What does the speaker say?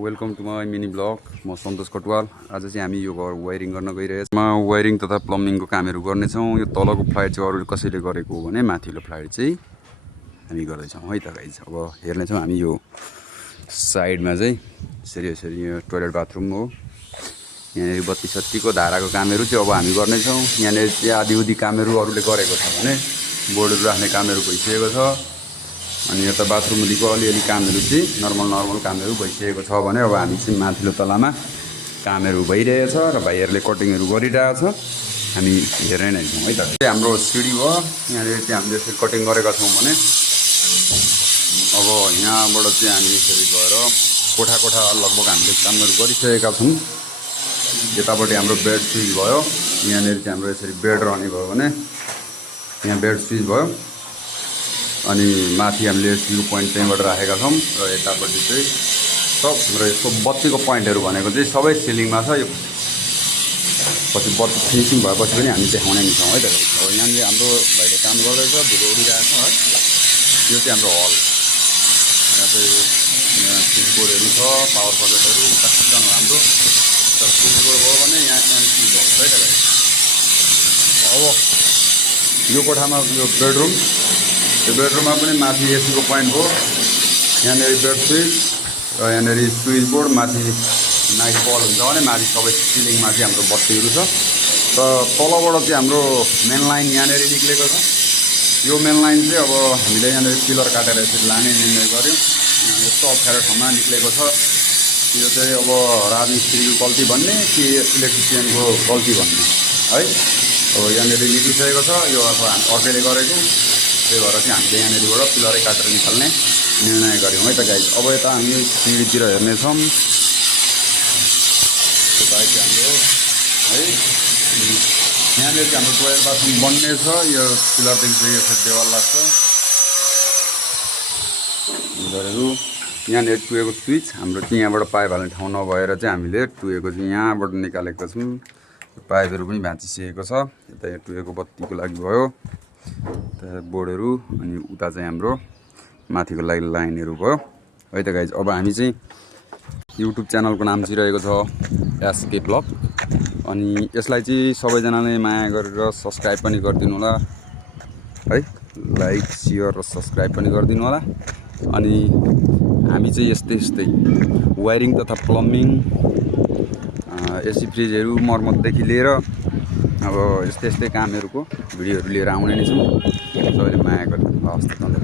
Welcome to my mini blog. म सन्तोष कटुवाल। आज चाहिँ हामी यो घर वायरिङ गर्न गइरहेछौँ। वायरिङ तथा प्लम्बिङको कामहरू गर्नेछौँ। यो तलको फ्लाइट चाहिँ अरूले कसैले गरेको हो भने माथिल्लो फ्लाइट चाहिँ हामी गर्दैछौँ है त गाइज। अब हेर्नेछौँ हामी यो साइडमा चाहिँ यसरी यो टोइलेट बाथरुम हो। यहाँनिर बत्ती सत्तीको धाराको कामहरू चाहिँ अब हामी गर्नेछौँ। यहाँनिर चाहिँ आधीउधी कामहरू अरूले गरेको छ भने बोर्डहरू राख्ने कामहरू भइसकेको छ। अनि यता बाथरुमदेखिको अलिअलि कामहरू चाहिँ नर्मल कामहरू भइसकेको छ भने अब हामी चाहिँ माथिल्लो तलामा कामहरू भइरहेछ र भाइहरूले कटिङहरू गरिरहेछ। हामी हेरेर नै छौँ है त। हाम्रो सिडी भयो। यहाँनिर चाहिँ हामीले यसरी कटिङ गरेका छौँ भने अब यहाँबाट चाहिँ हामी यसरी गएर कोठा लगभग हामीले कामहरू गरिसकेका छौँ। यतापट्टि हाम्रो बेड स्विच भयो। यहाँनिर चाहिँ हाम्रो यसरी बेड रहने भयो भने यहाँ बेड स्विच भयो। अनि माथि हामीले एसीको पोइन्ट त्यहीँबाट राखेका छौँ र यतापट्टि चाहिँ सब हाम्रो यसको बत्तीको पोइन्टहरू भनेको चाहिँ सबै सिलिङमा छ। यो पछि बत्ती फिनिसिङ भएपछि पनि हामी देखाउने नै छौँ है त। अब यहाँनिर हाम्रो भाइले काम गर्दैछ, धुलो उडिरहेको छ है। यो चाहिँ हाम्रो हल। यहाँ चाहिँ स्विच बोर्डहरू छ, पावर सकेटहरू एकदम राम्रो। स्विच बोर्ड भयो भने यहाँ स्विच हुन्छ है त। अब यो कोठामा यो बेडरुम, यो बेडरुममा पनि माथि एसीको पोइन्ट हो। यहाँनिर बेड स्विच र यहाँनिर स्विच बोर्ड, माथि नाइट बल हुन्छ भने माथि सबै सिलिङमा चाहिँ हाम्रो बत्तीहरू छ। र तलबाट चाहिँ हाम्रो मेन लाइन यहाँनिर निक्लेको छ। यो मेन लाइन चाहिँ अब हामीले यहाँनिर पिलर काटेर यसरी लाने निर्णय गऱ्यौँ। यस्तो अप्ठ्यारो ठाउँमा निक्लेको छ। यो चाहिँ अब राजमिस्त्रीको गल्ती भन्ने कि इलेक्ट्रिसियनको गल्ती भन्ने है। अब यहाँनिर निक्लिसकेको छ। यो अब अर्कैले गरेको, त्यही भएर चाहिँ हामीले यहाँनिरबाट पिलरै काटेर निकाल्ने निर्णय गऱ्यौँ है त गाइज। अब यता हामी सिडीतिर हेर्नेछौँ। यता चाहिँ हाम्रो है यहाँनिर चाहिँ हाम्रो टोइलेट बाथरुम बन्ने छ। यो पिलरदेखि चाहिँ यसरी देवाल लाग्छ। पिलरहरू यहाँनिर टुएको स्विच हाम्रो चाहिँ यहाँबाट पाइप हाल्ने ठाउँ नभएर चाहिँ हामीले टुएको चाहिँ यहाँबाट निकालेको छौँ। पाइपहरू पनि भाँचिसकेको छ। यता यो टुएको बत्तीको लागि भयो बोर्डहरू। अनि उता चाहिँ हाम्रो माथिको लागि लाइनहरू भयो है त गाइज। अब हामी चाहिँ युट्युब च्यानलको नाम चाहिँ रहेको छ एसके ब्लग। अनि यसलाई चाहिँ सबैजनाले माया गरेर सब्सक्राइब पनि गरिदिनु होला है। लाइक सेयर र सब्सक्राइब पनि गरिदिनु होला। अनि हामी चाहिँ यस्तै वायरिङ तथा प्लम्बिङ, एसी फ्रिजहरू मर्मतदेखि लिएर अब यस्तै कामहरूको भिडियोहरू लिएर आउने नै छौँ। सबैले माया गरिदिनु होला। हस् त।